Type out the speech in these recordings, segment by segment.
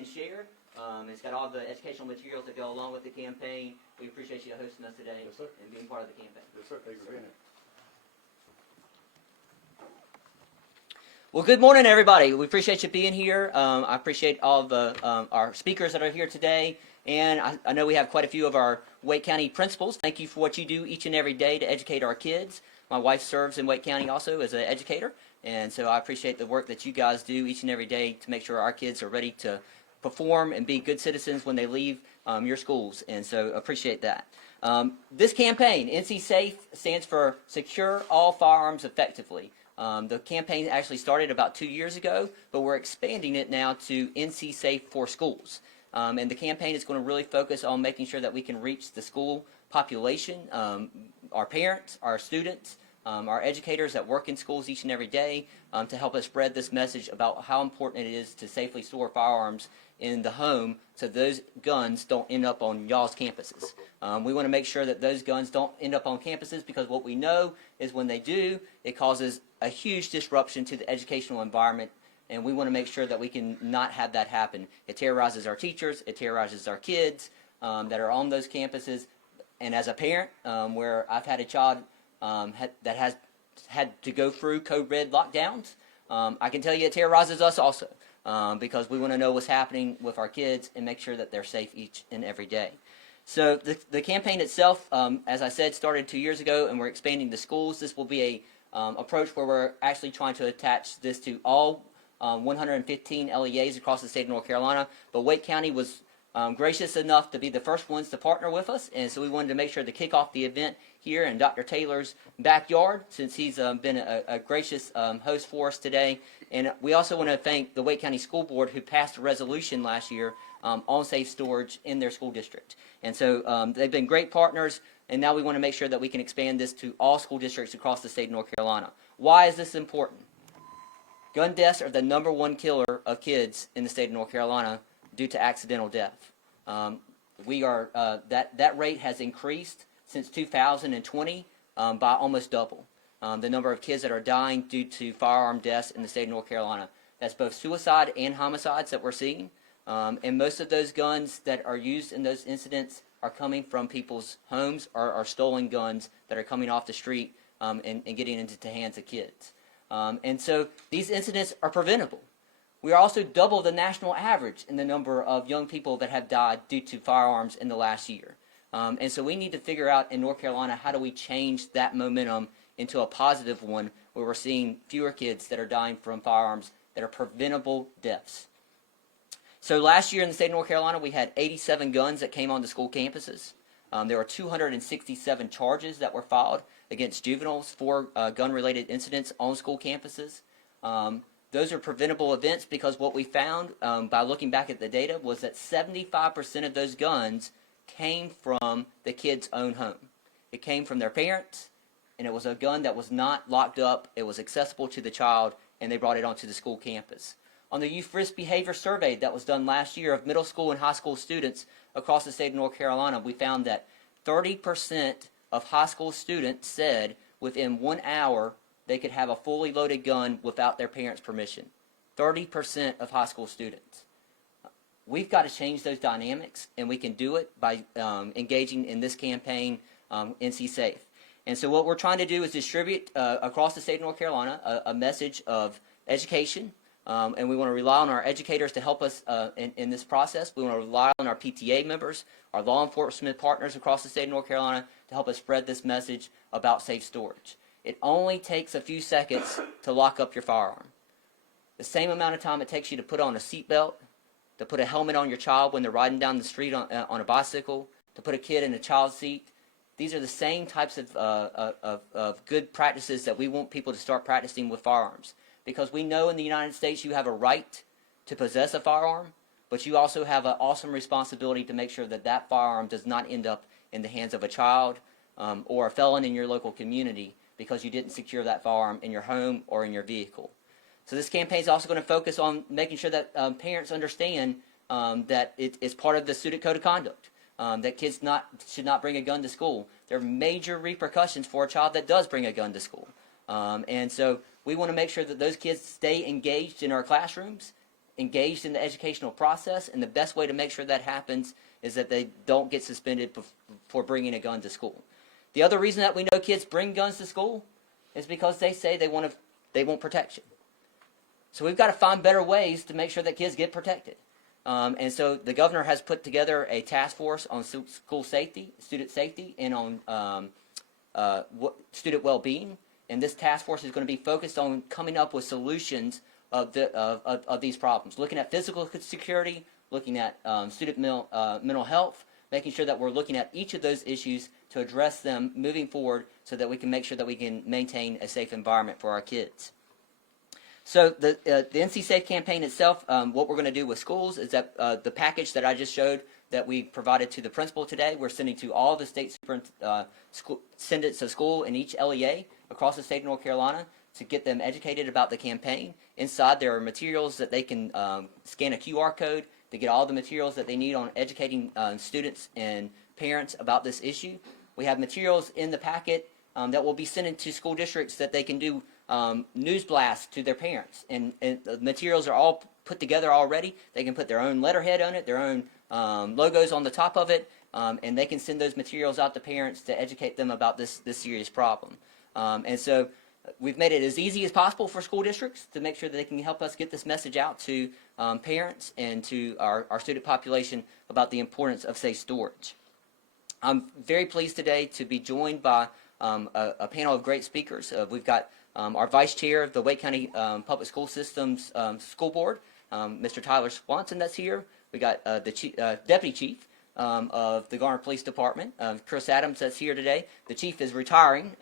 can share. It's got all the educational materials that go along with the campaign. We appreciate you hosting us today and being part of the campaign. Yes, sir. Thank you for being here. Well, good morning, everybody. We appreciate you being here. I appreciate all of the our speakers that are here today. And I know we have quite a few of our Wake County principals. Thank you for what you do each and every day to educate our kids. My wife serves in Wake County also as an educator. And so I appreciate the work that you guys do each and every day to make sure our kids are ready to perform and be good citizens when they leave your schools. And so appreciate that. This campaign, NC S.A.F.E, stands for Secure All Firearms Effectively. The campaign actually started about 2 years ago, but we're expanding it now to NC S.A.F.E for schools. And the campaign is going to really focus on making sure that we can reach the school population, our parents, our students, our educators that work in schools each and every day to help us spread this message about how important it is to safely store firearms in the home so those guns don't end up on y'all's campuses. We want to make sure that those guns don't end up on campuses because what we know is when they do, it causes a huge disruption to the educational environment, and we want to make sure that we can not have that happen. It terrorizes our teachers, it terrorizes our kids that are on those campuses, and as a parent, where I've had a child that has had to go through code red lockdowns, I can tell you it terrorizes us also because we want to know what's happening with our kids and make sure that they're safe each and every day. So the campaign itself, as I said, started 2 years ago, and we're expanding to schools. This will be a approach where we're actually trying to attach this to all 115 LEAs across the state of North Carolina, but Wake County was gracious enough to be the first ones to partner with us, and so we wanted to make sure to kick off the event here in Dr. Taylor's backyard, since he's been a gracious host for us today. And we also want to thank the Wake County School Board, who passed a resolution last year on safe storage in their school district. And so they've been great partners, and now we want to make sure that we can expand this to all school districts across the state of North Carolina. Why is this important? Gun deaths are the #1 killer of kids in the state of North Carolina due to accidental death. That rate has increased since 2020 by almost double. The number of kids that are dying due to firearm deaths in the state of North Carolina. That's both suicide and homicides that we're seeing. And most of those guns that are used in those incidents are coming from people's homes or are stolen guns that are coming off the street and getting into the hands of kids. And so these incidents are preventable. We are also double the national average in the number of young people that have died due to firearms in the last year. And so we need to figure out in North Carolina, how do we change that momentum into a positive one where we're seeing fewer kids that are dying from firearms that are preventable deaths. So last year in the state of North Carolina, we had 87 guns that came onto school campuses. There were 267 charges that were filed against juveniles for gun-related incidents on school campuses. Those are preventable events because what we found by looking back at the data was that 75% of those guns came from the kid's own home. It came from their parents, and it was a gun that was not locked up. It was accessible to the child, and they brought it onto the school campus. On the Youth Risk Behavior Survey that was done last year of middle school and high school students across the state of North Carolina, we found that 30% of high school students said within 1 hour they could have a fully loaded gun without their parents' permission. 30% of high school students. We've got to change those dynamics, and we can do it by engaging in this campaign, NC S.A.F.E. And so what we're trying to do is distribute across the state of North Carolina a message of education, and we want to rely on our educators to help us in this process. We want to rely on our PTA members, our law enforcement partners across the state of North Carolina to help us spread this message about safe storage. It only takes a few seconds to lock up your firearm. The same amount of time it takes you to put on a seatbelt, to put a helmet on your child when they're riding down the street on a bicycle, to put a kid in a child seat. These are the same types of good practices that we want people to start practicing with firearms. Because we know in the United States you have a right to possess a firearm, but you also have an awesome responsibility to make sure that that firearm does not end up in the hands of a child or a felon in your local community because you didn't secure that firearm in your home or in your vehicle. So this campaign is also going to focus on making sure that parents understand that it's part of the student code of conduct, that kids should not bring a gun to school. There are major repercussions for a child that does bring a gun to school. And so we want to make sure that those kids stay engaged in our classrooms engaged in the educational process, and the best way to make sure that happens is that they don't get suspended for bringing a gun to school. The other reason that we know kids bring guns to school is because they say they want protection. So we've got to find better ways to make sure that kids get protected. And so the governor has put together a task force on school safety, student safety, and on student well-being. And this task force is going to be focused on coming up with solutions of these problems, looking at physical security, looking at student mental health, making sure that we're looking at each of those issues to address them moving forward so that we can make sure that we can maintain a safe environment for our kids. So the NC S.A.F.E campaign itself, what we're going to do with schools is that the package that I just showed that we provided to the principal today, we're sending to all the state superintendents of school in each LEA across the state of North Carolina to get them educated about the campaign. Inside there are materials that they can scan a QR code to get all the materials that they need on educating students and parents about this issue. We have materials in the packet that will be sent to school districts that they can do news blasts to their parents. And the materials are all put together already. They can put their own letterhead on it, their own logos on the top of it, and they can send those materials out to parents to educate them about this serious problem. And so we've made it as easy as possible for school districts to make sure that they can help us get this message out to parents and to our student population about the importance of safe storage. I'm very pleased today to be joined by a panel of great speakers. We've got our Vice Chair of the Wake County Public School Systems School Board, Mr. Tyler Swanson, that's here. We got the Deputy Chief of the Garner Police Department, Chris Adams, that's here today. The Chief is retiring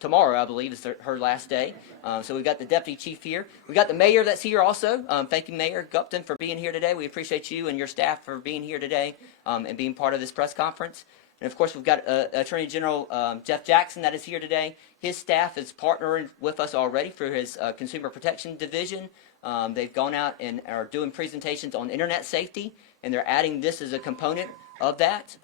tomorrow, I believe, is her last day. So we've got the Deputy Chief here. We got the Mayor that's here also. Thank you, Mayor Gupton, for being here today. We appreciate you and your staff for being here today and being part of this press conference. And, of course, we've got Attorney General Jeff Jackson that is here today. His staff is partnering with us already for his Consumer Protection Division. They've gone out and are doing presentations on Internet safety, and they're adding this as a component of that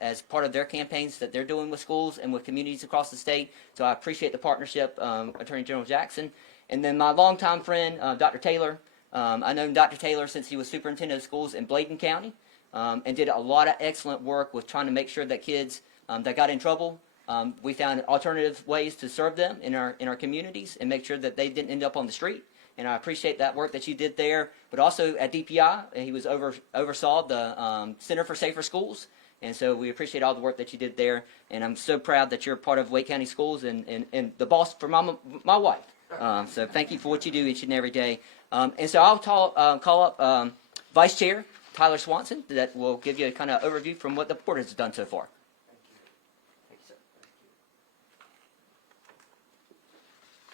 as part of their campaigns that they're doing with schools and with communities across the state. So I appreciate the partnership, Attorney General Jackson. And then my longtime friend, Dr. Taylor. I've known Dr. Taylor since he was superintendent of schools in Bladen County. And did a lot of excellent work with trying to make sure that kids that got in trouble, we found alternative ways to serve them in our communities and make sure that they didn't end up on the street. And I appreciate that work that you did there. But also at DPI, he was oversaw the Center for Safer Schools. And so we appreciate all the work that you did there. And I'm so proud that you're part of Wake County Schools and the boss for my wife. So thank you for what you do each and every day. And so I'll call up Vice Chair Tyler Swanson that will give you a kind of overview from what the board has done so far. Thank you, sir.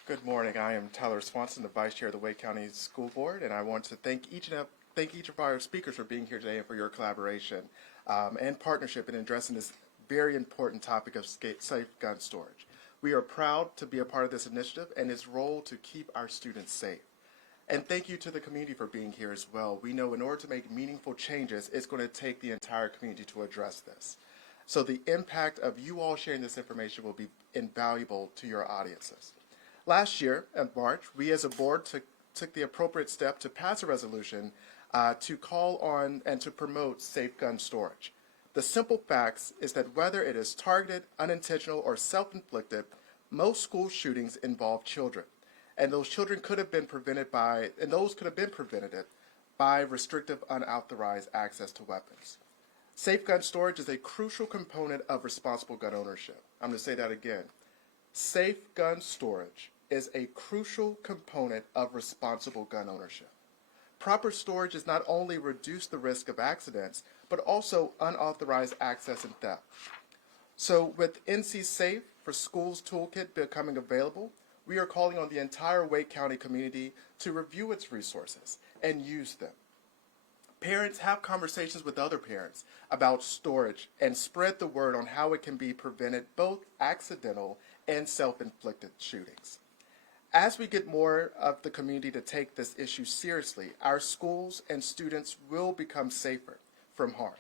Good morning. I am Tyler Swanson, the Vice Chair of the Wake County School Board, and I want to thank each of our speakers for being here today and for your collaboration and partnership in addressing this very important topic of safe gun storage. We are proud to be a part of this initiative and its role to keep our students safe. And thank you to the community for being here as well. We know in order to make meaningful changes, it's going to take the entire community to address this. So the impact of you all sharing this information will be invaluable to your audiences. Last year, in March, we as a board took the appropriate step to pass a resolution to call on and to promote safe gun storage. The simple facts is that whether it is targeted, unintentional, or self-inflicted, most school shootings involve children. And those children could have been prevented by restrictive, unauthorized access to weapons. Safe gun storage is a crucial component of responsible gun ownership. I'm going to say that again. Safe gun storage is a crucial component of responsible gun ownership. Proper storage does not only reduce the risk of accidents, but also unauthorized access and theft. So with NC S.A.F.E for Schools Toolkit becoming available, we are calling on the entire Wake County community to review its resources and use them. Parents, have conversations with other parents about storage and spread the word on how it can be prevented both accidental and self-inflicted shootings. As we get more of the community to take this issue seriously, our schools and students will become safer from harm.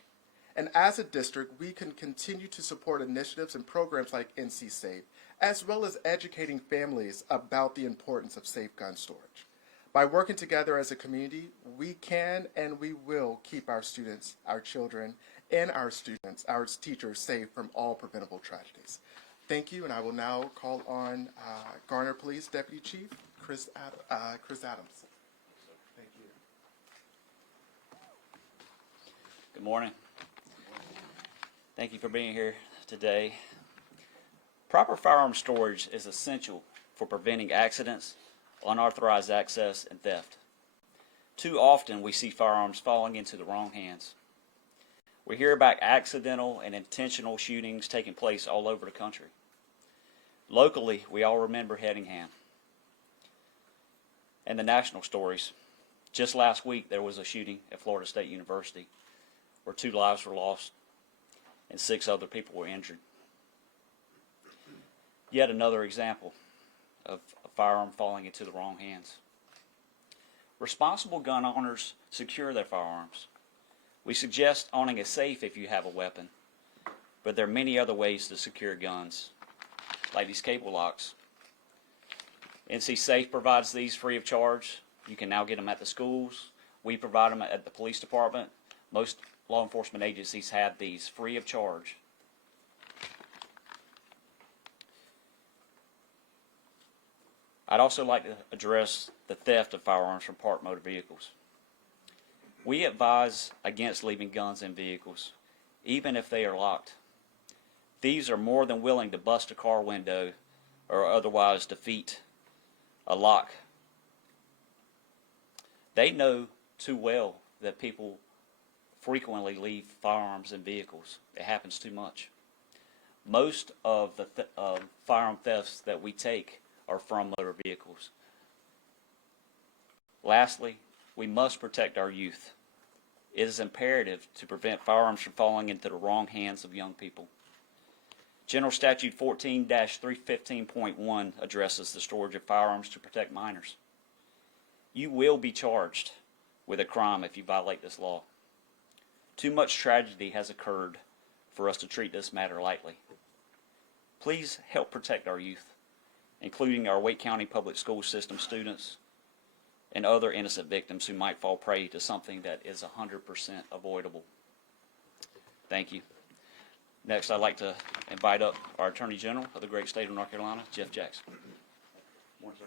And as a district, we can continue to support initiatives and programs like NC S.A.F.E, as well as educating families about the importance of safe gun storage. By working together as a community, we can and we will keep our students, our children, and our students, our teachers safe from all preventable tragedies. Thank you, and I will now call on Garner Police Deputy Chief Chris Adams. Thank you. Good morning. Thank you for being here today. Proper firearm storage is essential for preventing accidents, unauthorized access, and theft. Too often we see firearms falling into the wrong hands. We hear about accidental and intentional shootings taking place all over the country. Locally, we all remember Hedingham and the national stories. Just last week there was a shooting at Florida State University where 2 lives were lost and 6 other people were injured. Yet another example of a firearm falling into the wrong hands. Responsible gun owners secure their firearms. We suggest owning a safe if you have a weapon, but there are many other ways to secure guns, like these cable locks. NC S.A.F.E provides these free of charge. You can now get them at the schools. We provide them at the police department. Most law enforcement agencies have these free of charge. I'd also like to address the theft of firearms from parked motor vehicles. We advise against leaving guns in vehicles, even if they are locked. Thieves are more than willing to bust a car window or otherwise defeat a lock. They know too well that people frequently leave firearms in vehicles. It happens too much. Most of the firearm thefts that we take are from motor vehicles. Lastly, we must protect our youth. It is imperative to prevent firearms from falling into the wrong hands of young people. General Statute 14-315.1 addresses the storage of firearms to protect minors. You will be charged with a crime if you violate this law. Too much tragedy has occurred for us to treat this matter lightly. Please help protect our youth, including our Wake County Public School System students and other innocent victims who might fall prey to something that is 100% avoidable. Thank you. Next, I'd like to invite up our Attorney General of the great state of North Carolina, Jeff Jackson. Morning, sir.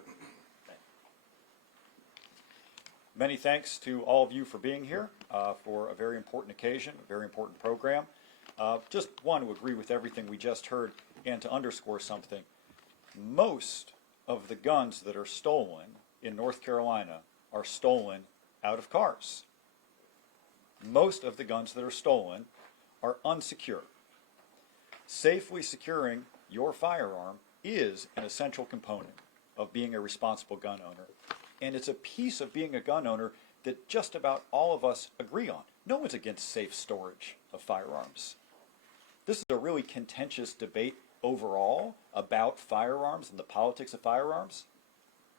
Many thanks to all of you for being here for a very important occasion, a very important program. Just want to agree with everything we just heard and to underscore something. Most of the guns that are stolen in North Carolina are stolen out of cars. Most of the guns that are stolen are unsecure. Safely securing your firearm is an essential component of being a responsible gun owner. And it's a piece of being a gun owner that just about all of us agree on. No one's against safe storage of firearms. This is a really contentious debate overall about firearms and the politics of firearms.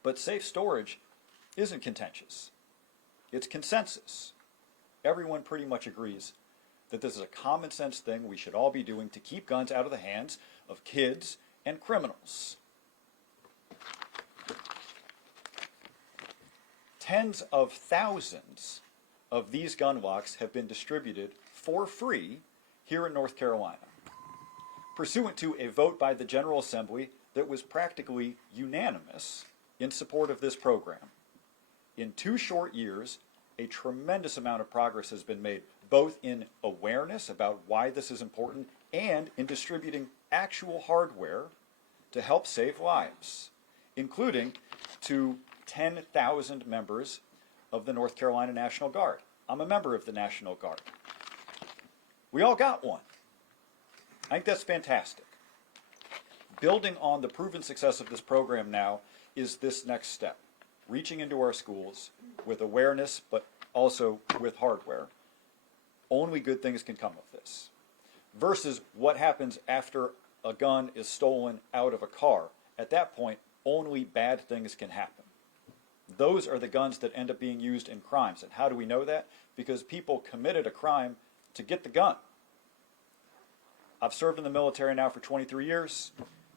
But safe storage isn't contentious. It's consensus. Everyone pretty much agrees that this is a common sense thing we should all be doing to keep guns out of the hands of kids and criminals. Tens of thousands of these gun locks have been distributed for free here in North Carolina, pursuant to a vote by the General Assembly that was practically unanimous in support of this program. In 2 short years, a tremendous amount of progress has been made, both in awareness about why this is important and in distributing actual hardware to help save lives, including to 10,000 members of the North Carolina National Guard. I'm a member of the National Guard. We all got one. I think that's fantastic. Building on the proven success of this program now is this next step, reaching into our schools with awareness but also with hardware. Only good things can come of this. Versus what happens after a gun is stolen out of a car. At that point, only bad things can happen. Those are the guns that end up being used in crimes. And how do we know that? Because people committed a crime to get the gun. I've served in the military now for 23 years.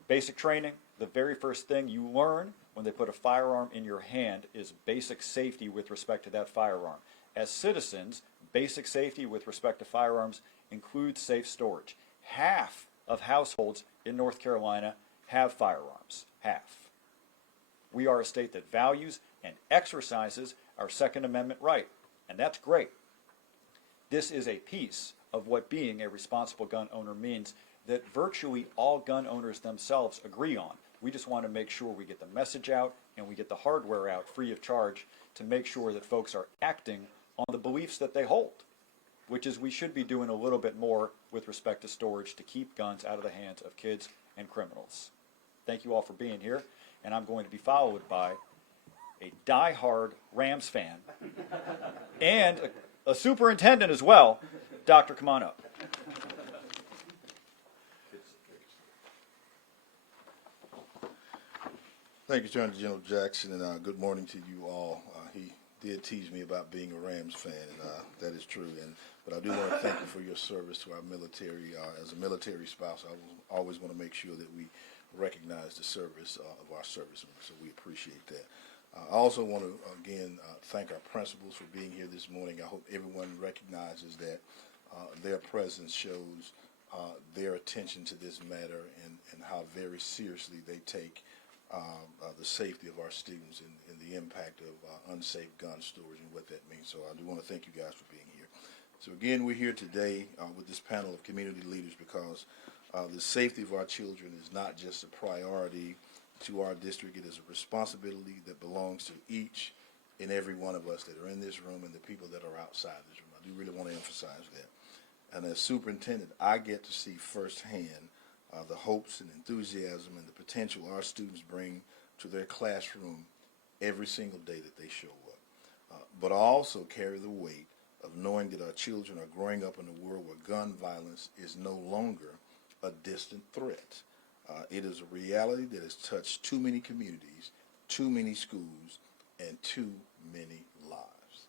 Basic training, the very first thing you learn when they put a firearm in your hand is basic safety with respect to that firearm. As citizens, basic safety with respect to firearms includes safe storage. Half of households in North Carolina have firearms. Half. We are a state that values and exercises our Second Amendment right, and that's great. This is a piece of what being a responsible gun owner means that virtually all gun owners themselves agree on. We just want to make sure we get the message out and we get the hardware out free of charge to make sure that folks are acting on the beliefs that they hold, which is we should be doing a little bit more with respect to storage to keep guns out of the hands of kids and criminals. Thank you all for being here, and I'm going to be followed by a die-hard Rams fan and a superintendent as well. Doctor, come on up. Thank you, Attorney General Jackson, and good morning to you all. He did tease me about being a Rams fan, and that is true. But I do want to thank you for your service to our military. As a military spouse, I will always want to make sure that we recognize the service of our servicemen, so we appreciate that. I also want to, again, thank our principals for being here this morning. I hope everyone recognizes that their presence shows their attention to this matter and how very seriously they take the safety of our students and the impact of unsafe gun storage and what that means. So I do want to thank you guys for being here. So again, we're here today with this panel of community leaders because the safety of our children is not just a priority to our district. It is a responsibility that belongs to each and every one of us that are in this room and the people that are outside this room. I do really want to emphasize that. And as superintendent, I get to see firsthand the hopes and enthusiasm and the potential our students bring to their classroom every single day that they show up. But I also carry the weight of knowing that our children are growing up in a world where gun violence is no longer a distant threat. It is a reality that has touched too many communities, too many schools, and too many lives.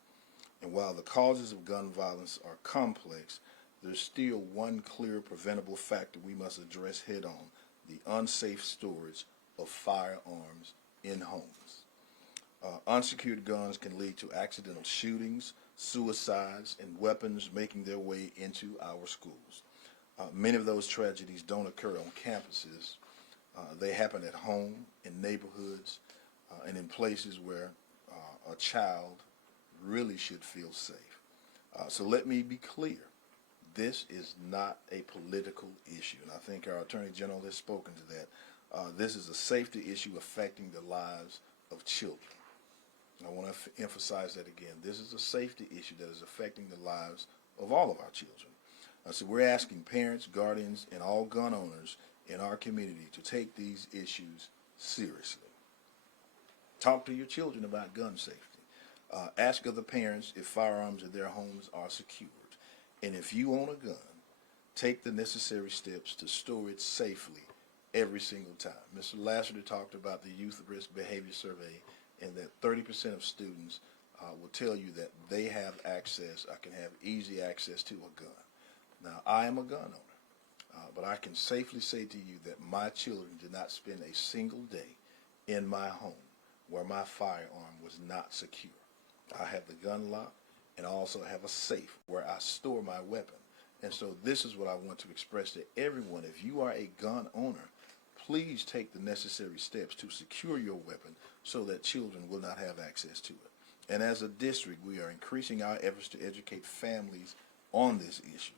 And while the causes of gun violence are complex, there's still one clear preventable factor we must address head on: the unsafe storage of firearms in homes. Unsecured guns can lead to accidental shootings, suicides, and weapons making their way into our schools. Many of those tragedies don't occur on campuses. They happen at home, in neighborhoods, and in places where a child really should feel safe. So let me be clear. This is not a political issue, and I think our Attorney General has spoken to that. This is a safety issue affecting the lives of children. And I want to emphasize that again. This is a safety issue that is affecting the lives of all of our children. So we're asking parents, guardians, and all gun owners in our community to take these issues seriously. Talk to your children about gun safety. Ask other parents if firearms in their homes are secured. And if you own a gun, take the necessary steps to store it safely every single time. Mr. Lassiter talked about the Youth Risk Behavior Survey, and that 30% of students will tell you that they have access, I can have easy access to a gun. Now, I am a gun owner, but I can safely say to you that my children did not spend a single day in my home where my firearm was not secure. I have the gun lock, and I also have a safe where I store my weapon. And so this is what I want to express to everyone. If you are a gun owner, please take the necessary steps to secure your weapon so that children will not have access to it. And as a district, we are increasing our efforts to educate families on this issue.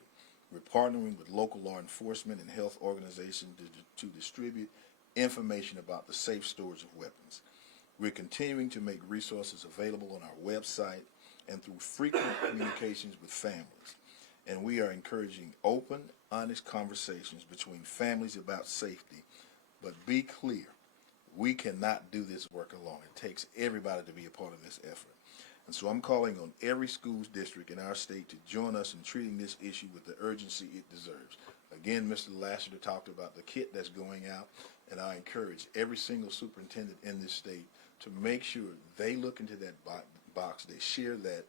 We're partnering with local law enforcement and health organizations to distribute information about the safe storage of weapons. We're continuing to make resources available on our website and through frequent communications with families. And we are encouraging open, honest conversations between families about safety. But be clear, we cannot do this work alone. It takes everybody to be a part of this effort. And so I'm calling on every school district in our state to join us in treating this issue with the urgency it deserves. Again, Mr. Lassiter talked about the kit that's going out, and I encourage every single superintendent in this state to make sure they look into that box, they share that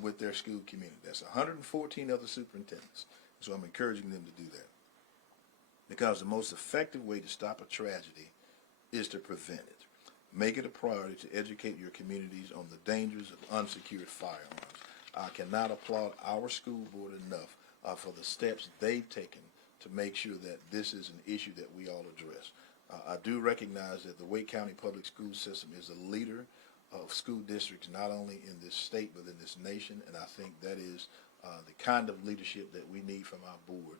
with their school community. That's 114 other superintendents. So I'm encouraging them to do that. Because the most effective way to stop a tragedy is to prevent it. Make it a priority to educate your communities on the dangers of unsecured firearms. I cannot applaud our school board enough for the steps they've taken to make sure that this is an issue that we all address. I do recognize that the Wake County Public School System is a leader of school districts not only in this state but in this nation, and I think that is the kind of leadership that we need from our board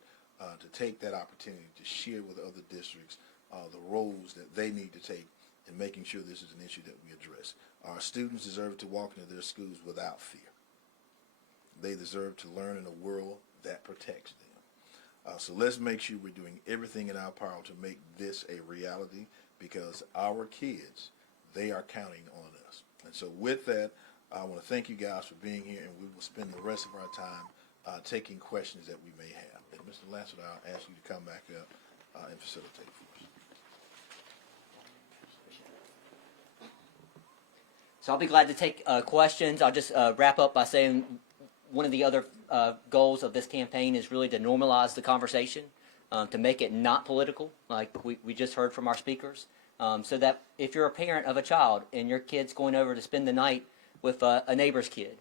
to take that opportunity to share with other districts the roles that they need to take in making sure this is an issue that we address. Our students deserve to walk into their schools without fear. They deserve to learn in a world that protects them. So let's make sure we're doing everything in our power to make this a reality, because our kids, they are counting on us. And so with that, I want to thank you guys for being here, and we will spend the rest of our time taking questions that we may have. And Mr. Lansford, I'll ask you to come back up and facilitate for us. So I'll be glad to take questions. I'll just wrap up by saying one of the other goals of this campaign is really to normalize the conversation, to make it not political, like we just heard from our speakers, so that if you're a parent of a child and your kid's going over to spend the night with a neighbor's kid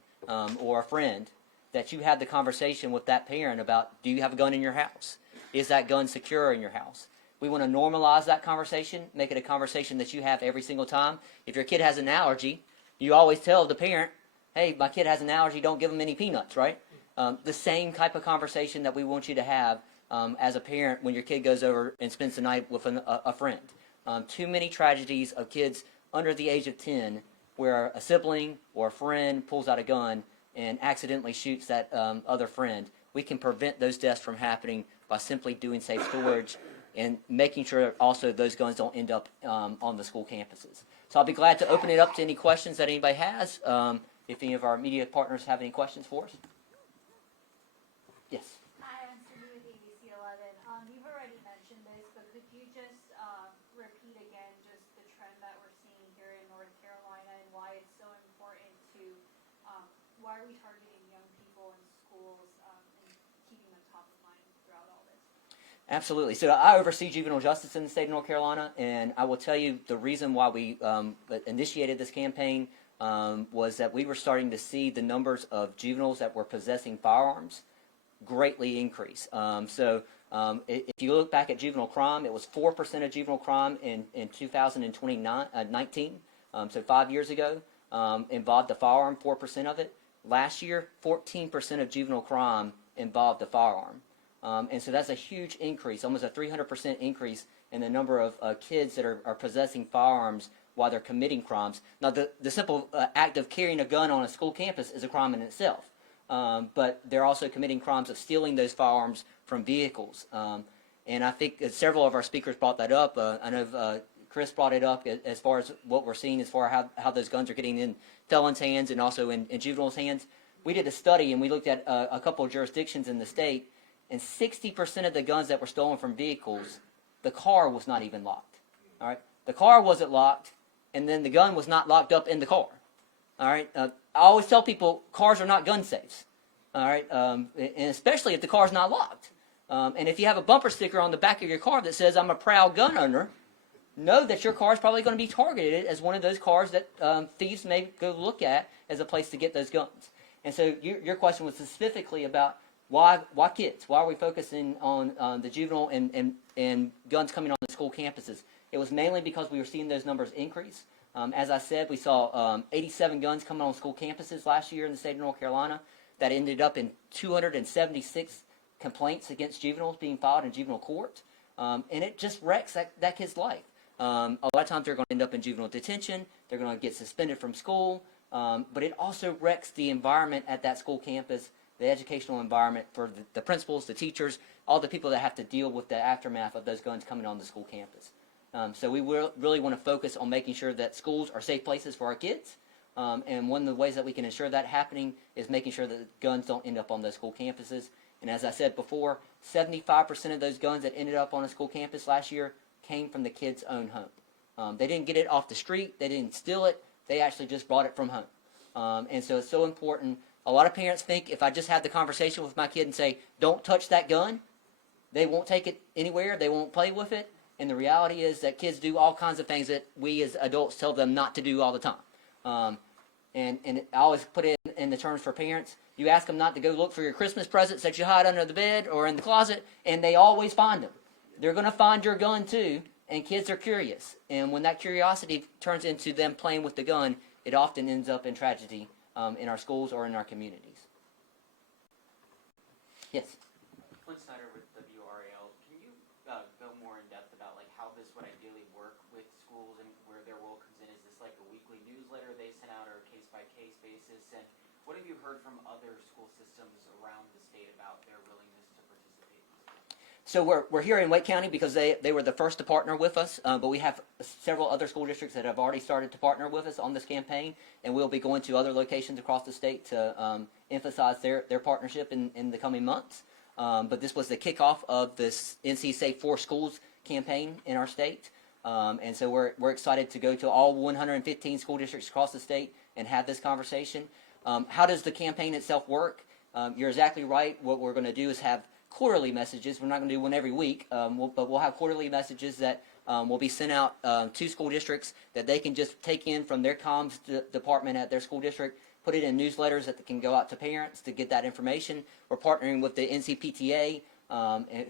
or a friend, that you have the conversation with that parent about, do you have a gun in your house? Is that gun secure in your house? We want to normalize that conversation, make it a conversation that you have every single time. If your kid has an allergy, you always tell the parent, hey, my kid has an allergy, don't give them any peanuts, right? The same type of conversation that we want you to have as a parent when your kid goes over and spends the night with a friend. Too many tragedies of kids under the age of 10 where a sibling or a friend pulls out a gun and accidentally shoots that other friend. We can prevent those deaths from happening by simply doing safe storage and making sure also those guns don't end up on the school campuses. So I'll be glad to open it up to any questions that anybody has. If any of our media partners have any questions for us. Yes. Hi, I'm Cindy with ABC 11. You've already mentioned this, but could you just repeat again just the trend that we're seeing here in North Carolina and why it's so important to, why are we targeting young people in schools and keeping them top of mind throughout all this? Absolutely. So I oversee juvenile justice in the state of North Carolina, and I will tell you the reason why we initiated this campaign was that we were starting to see the numbers of juveniles that were possessing firearms greatly increase. If you look back at juvenile crime, it was 4% of juvenile crime in 2019, so 5 years ago, involved a firearm, 4% of it. Last year, 14% of juvenile crime involved a firearm. And so that's a huge increase, almost a 300% increase in the number of kids that are possessing firearms while they're committing crimes. Now, the simple act of carrying a gun on a school campus is a crime in itself. But they're also committing crimes of stealing those firearms from vehicles. And I think several of our speakers brought that up. I know Chris brought it up as far as what we're seeing as far as how those guns are getting in felons' hands and also in juveniles' hands. We did a study and we looked at a couple of jurisdictions in the state, and 60% of the guns that were stolen from vehicles, the car was not even locked. All right, the car wasn't locked, and then the gun was not locked up in the car. All right, I always tell people cars are not gun safes. All right, and especially if the car's not locked. And if you have a bumper sticker on the back of your car that says "I'm a proud gun owner," know that your car is probably going to be targeted as one of those cars that thieves may go look at as a place to get those guns. And so your question was specifically about why kids? Why are we focusing on the juvenile and guns coming on the school campuses? It was mainly because we were seeing those numbers increase. As I said, we saw 87 guns coming on school campuses last year in the state of North Carolina. That ended up in 276 complaints against juveniles being filed in juvenile court. And it just wrecks that kid's life. A lot of times they're going to end up in juvenile detention. They're going to get suspended from school. But it also wrecks the environment at that school campus, the educational environment for the principals, the teachers, all the people that have to deal with the aftermath of those guns coming on the school campus. So we really want to focus on making sure that schools are safe places for our kids. And one of the ways that we can ensure that happening is making sure that guns don't end up on those school campuses. And as I said before, 75% of those guns that ended up on a school campus last year came from the kid's own home. They didn't get it off the street. They didn't steal it. They actually just brought it from home. And so it's so important. A lot of parents think if I just have the conversation with my kid and say, don't touch that gun, they won't take it anywhere. They won't play with it. And the reality is that kids do all kinds of things that we as adults tell them not to do all the time. And I always put it in the terms for parents. You ask them not to go look for your Christmas presents that you hide under the bed or in the closet, and they always find them. They're going to find your gun too, and kids are curious. And when that curiosity turns into them playing with the gun, it often ends up in tragedy in our schools or in our communities. Yes? Clint Snyder with WRAL. Can you go more in depth about like how this would ideally work with schools and where their role comes in? Is this like a weekly newsletter they send out or a case-by-case basis? And what have you heard from other school systems around the state about their willingness to participate? So we're here in Wake County because they were the first to partner with us, but we have several other school districts that have already started to partner with us on this campaign, and we'll be going to other locations across the state to emphasize their partnership in the coming months. But this was the kickoff of this NC S.A.F.E for Schools campaign in our state, and so we're excited to go to all 115 school districts across the state and have this conversation. How does the campaign itself work? You're exactly right. What we're going to do is have quarterly messages. We're not going to do one every week, but we'll have quarterly messages that will be sent out to school districts that they can just take in from their comms department at their school district, put it in newsletters that can go out to parents to get that information. We're partnering with the NCPTA,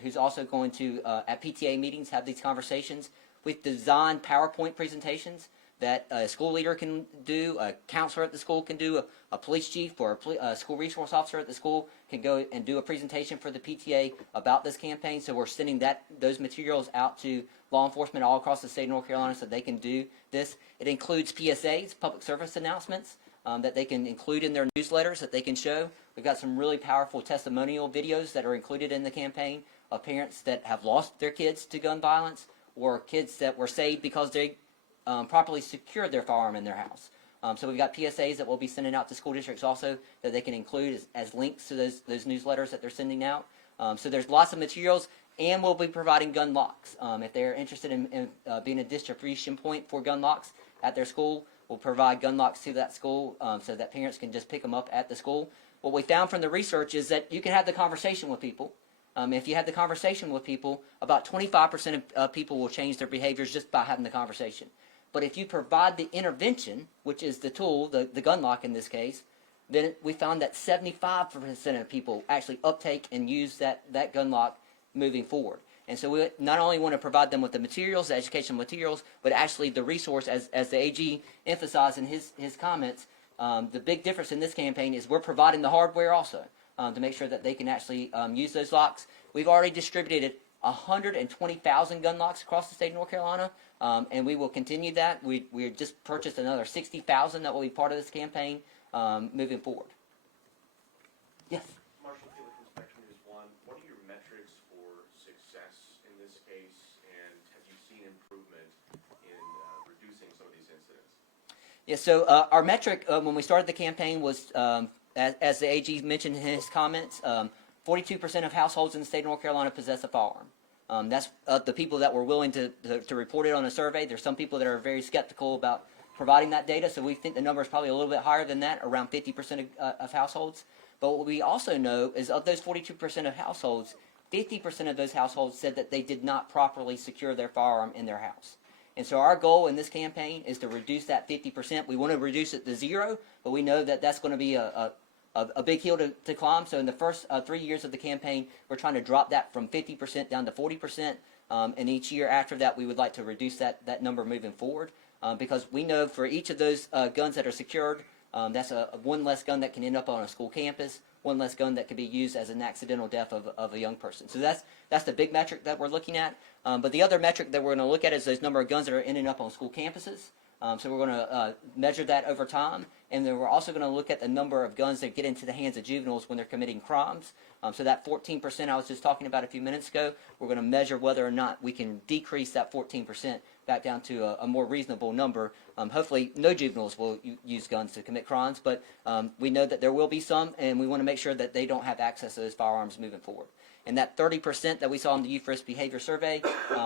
who's also going to, at PTA meetings, have these conversations. We've designed PowerPoint presentations that a school leader can do, a counselor at the school can do, a police chief or a school resource officer at the school can go and do a presentation for the PTA about this campaign. So we're sending those materials out to law enforcement all across the state of North Carolina so they can do this. It includes PSAs, public service announcements, that they can include in their newsletters that they can show. We've got some really powerful testimonial videos that are included in the campaign of parents that have lost their kids to gun violence or kids that were saved because they properly secured their firearm in their house. So we've got PSAs that we'll be sending out to school districts also that they can include as links to those newsletters that they're sending out. So there's lots of materials, and we'll be providing gun locks. If they're interested in being a distribution point for gun locks at their school, we'll provide gun locks to that school so that parents can just pick them up at the school. What we found from the research is that you can have the conversation with people. If you have the conversation with people, about 25% of people will change their behaviors just by having the conversation. But if you provide the intervention, which is the tool, the gun lock in this case, then we found that 75% of people actually uptake and use that gun lock moving forward. And so we not only want to provide them with the materials, the educational materials, but actually the resource, as the AG emphasized in his comments, the big difference in this campaign is we're providing the hardware also to make sure that they can actually use those locks. We've already distributed 120,000 gun locks across the state of North Carolina, and we will continue that. We just purchased another 60,000 that will be part of this campaign moving forward. Yes? Marshall, Field Inspection is one. What are your metrics for success in this case, and have you seen improvement in reducing some of these incidents? Yeah, so our metric when we started the campaign was, as the AG mentioned in his comments, 42% of households in the state of North Carolina possess a firearm. That's the people that were willing to report it on a survey. There's some people that are very skeptical about providing that data, so we think the number is probably a little bit higher than that, around 50% of households. But what we also know is of those 42% of households, 50% of those households said that they did not properly secure their firearm in their house. And so our goal in this campaign is to reduce that 50%. We want to reduce it to zero, but we know that that's going to be a big hill to climb. So in the first 3 years of the campaign, we're trying to drop that from 50% down to 40%. And each year after that, we would like to reduce that number moving forward. Because we know for each of those guns that are secured, that's one less gun that can end up on a school campus, one less gun that could be used as an accidental death of a young person. So that's the big metric that we're looking at. But the other metric that we're going to look at is those number of guns that are ending up on school campuses. So we're going to measure that over time. And then we're also going to look at the number of guns that get into the hands of juveniles when they're committing crimes. So that 14% I was just talking about a few minutes ago, we're going to measure whether or not we can decrease that 14% back down to a more reasonable number. Hopefully no juveniles will use guns to commit crimes, but we know that there will be some, and we want to make sure that they don't have access to those firearms moving forward. And that 30% that we saw in the Youth Risk Behavior Survey,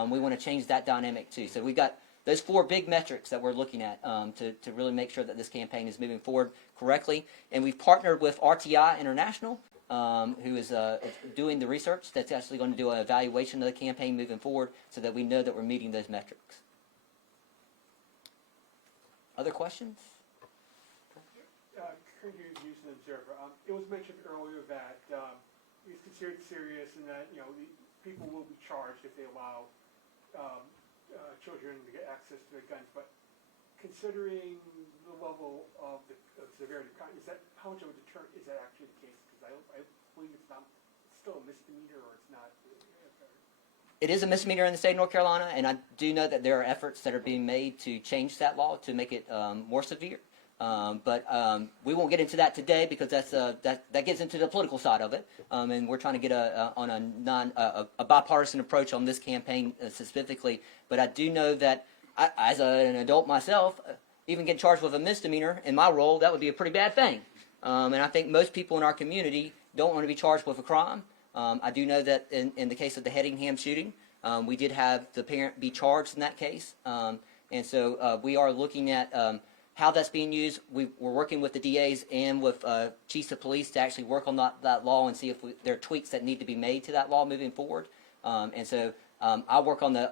we want to change that dynamic too. So we've got those 4 big metrics that we're looking at to really make sure that this campaign is moving forward correctly. And we've partnered with RTI International, who is doing the research that's actually going to do an evaluation of the campaign moving forward so that we know that we're meeting those metrics. Other questions? Current use and observer. It was mentioned earlier that it's considered serious and that people will be charged if they allow children to get access to their guns. But considering the level of the severity of crime, how much of a deterrent is that actually the case? Because I believe it's still a misdemeanor or it's not. It is a misdemeanor in the state of North Carolina, and I do know that there are efforts that are being made to change that law to make it more severe. But we won't get into that today because that gets into the political side of it, and we're trying to get a bipartisan approach on this campaign specifically. But I do know that as an adult myself, even getting charged with a misdemeanor in my role, that would be a pretty bad thing. And I think most people in our community don't want to be charged with a crime. I do know that in the case of the Hedingham shooting, we did have the parent be charged in that case. And so we are looking at how that's being used. We're working with the DAs and with chiefs of police to actually work on that law and see if there are tweaks that need to be made to that law moving forward. And so I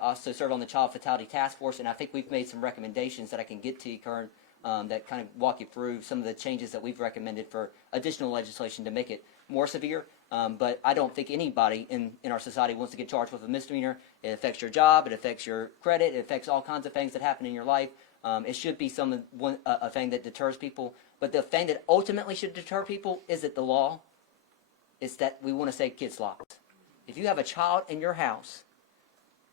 also serve on the Child Fatality Task Force, and I think we've made some recommendations that I can get to you, Kern, that kind of walk you through some of the changes that we've recommended for additional legislation to make it more severe. But I don't think anybody in our society wants to get charged with a misdemeanor. It affects your job, it affects your credit, it affects all kinds of things that happen in your life. It should be a thing that deters people. But the thing that ultimately should deter people isn't the law. It's that we want to save kids' lives. If you have a child in your house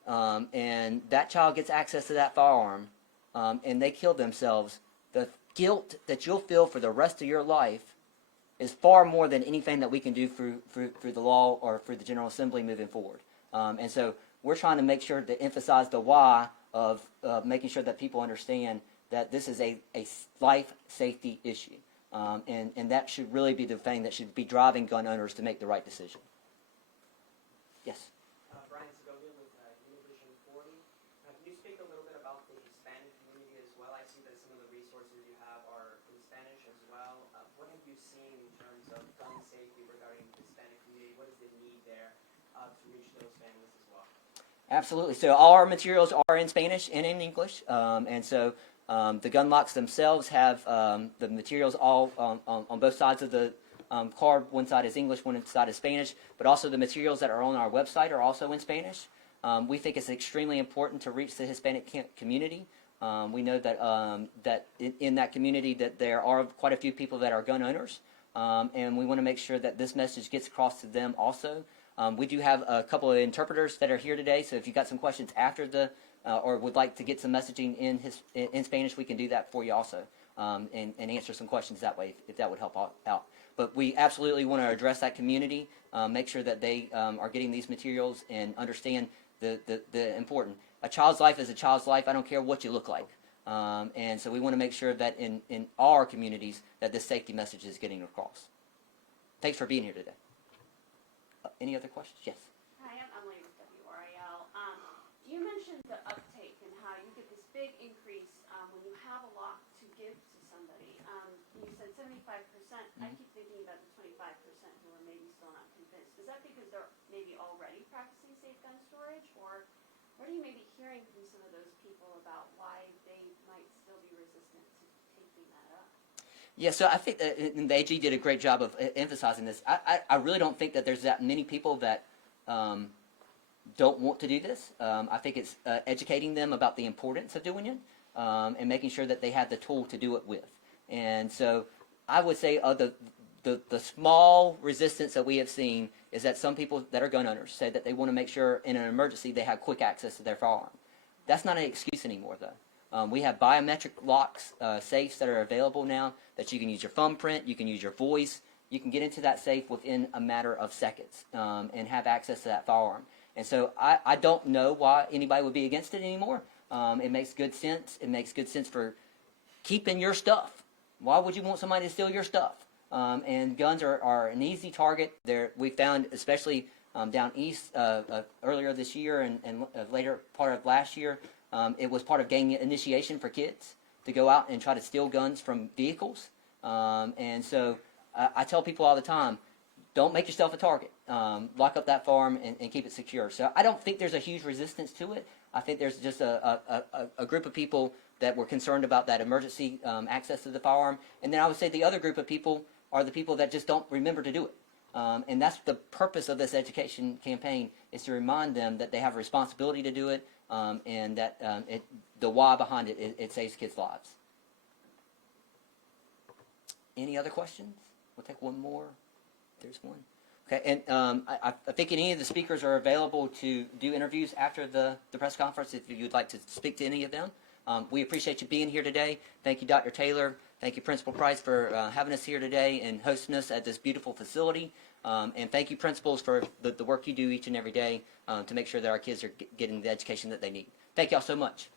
and that child gets access to that firearm and they kill themselves, the guilt that you'll feel for the rest of your life is far more than anything that we can do through the law or through the General Assembly moving forward. And so we're trying to make sure to emphasize the why of making sure that people understand that this is a life safety issue. And that should really be the thing that should be driving gun owners to make the right decision. Yes? Brian Segovia with Univision 40. Can you speak a little bit about the Hispanic community as well? I see that some of the resources you have are in Spanish as well. What have you seen in terms of gun safety regarding the Hispanic community? What is the need there to reach those families as well? Absolutely. So all our materials are in Spanish and in English. And so the gun locks themselves have the materials all on both sides of the card. One side is English, one side is Spanish. But also the materials that are on our website are also in Spanish. We think it's extremely important to reach the Hispanic community. We know that in that community that there are quite a few people that are gun owners. And we want to make sure that this message gets across to them also. We do have a couple of interpreters that are here today, so if you've got some questions after or would like to get some messaging in Spanish, we can do that for you also, and answer some questions that way if that would help out. But we absolutely want to address that community, make sure that they are getting these materials and understand the important. A child's life is a child's life. I don't care what you look like. And so we want to make sure that in our communities that this safety message is getting across. Thanks for being here today. Any other questions? Yes. Hi, I'm Emily with WRAL. You mentioned the uptake and how you get this big increase when you have a lock to give to somebody. You said 75%. I keep thinking about the 25% who are maybe still not convinced. Is that because they're maybe already practicing safe gun storage, or what are you maybe hearing from some of those people about why they might still be resistant to taking that up? Yeah, so I think that the AG did a great job of emphasizing this. I really don't think that there's that many people that don't want to do this. I think it's educating them about the importance of doing it and making sure that they have the tool to do it with. And so I would say the small resistance that we have seen is that some people that are gun owners say that they want to make sure in an emergency they have quick access to their firearm. That's not an excuse anymore, though. We have biometric locks, safes that are available now that you can use your thumbprint, you can use your voice, you can get into that safe within a matter of seconds and have access to that firearm. And so I don't know why anybody would be against it anymore. It makes good sense. It makes good sense for keeping your stuff. Why would you want somebody to steal your stuff? And guns are an easy target. We found, especially down east earlier this year and later part of last year, it was part of gang initiation for kids to go out and try to steal guns from vehicles. And so I tell people all the time, don't make yourself a target. Lock up that farm and keep it secure. So I don't think there's a huge resistance to it. I think there's just a group of people that were concerned about that emergency access to the firearm. And then I would say the other group of people are the people that just don't remember to do it. And that's the purpose of this education campaign, is to remind them that they have a responsibility to do it, and that the why behind it, it saves kids' lives. Any other questions? We'll take one more. There's one. Okay, and I think any of the speakers are available to do interviews after the press conference if you'd like to speak to any of them. We appreciate you being here today. Thank you, Dr. Taylor. Thank you, Principal Price, for having us here today and hosting us at this beautiful facility. And thank you, principals, for the work you do each and every day to make sure that our kids are getting the education that they need. Thank y'all so much.